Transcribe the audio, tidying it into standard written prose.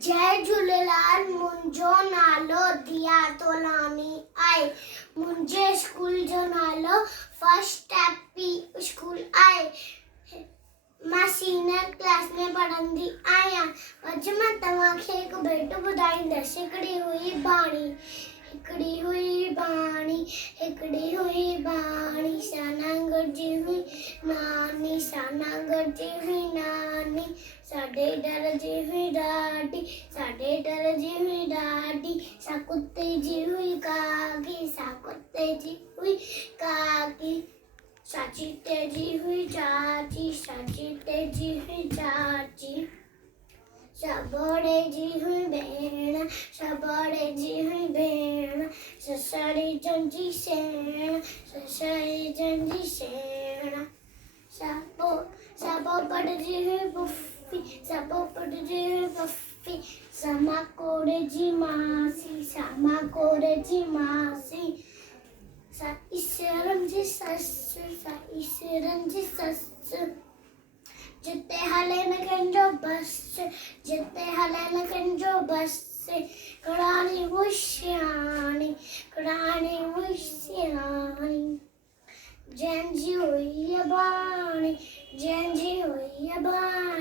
जय झूलेलाल। मुंहिंजो नालो दिया तोलानी आहे। मुंहिंजे स्कूल जो नालो फर्स्ट एपी स्कूल आहे। मां सीनियर क्लास में पढ़ंदी आहियां। अॼु मां तव्हांखे हिकु भेट ॿुधाईंदसि। हिकिड़ी हुई बाणी साना गॾिजी हुई नानी, साना गॾिजी हुई नानी। साढे डरजी हुई ॾाढी, साढे डरजी हुई ॾाढी। सा कुत्ते जी हुई काकी, सा कुत्ते जी हुई काकी। सा चीते जी हुई चाची, सा चीते जी हुई चाची। सा बड़े जी हुई भेण, सा बड़े जी हुई भेण। ससड़ी जंजी सेण, ससड़ी जंजी सेण। सा पोपट जी हुई पुफी, सा पोपट जी हुई पुफी। सा माकोड़े जी मासी, सा माकोड़े जी मासी। सा ईश्वरन जी ससु, सा ईश्वरन जी ससु। जिते हले न कंहिंजो बस, जिते हले न कंहिंजो बस। कड़ाणी होशियाणी, कड़ाणी होशियाणी। जंहिंजी हुई बाणी, जंहिंजी हुई बाणी।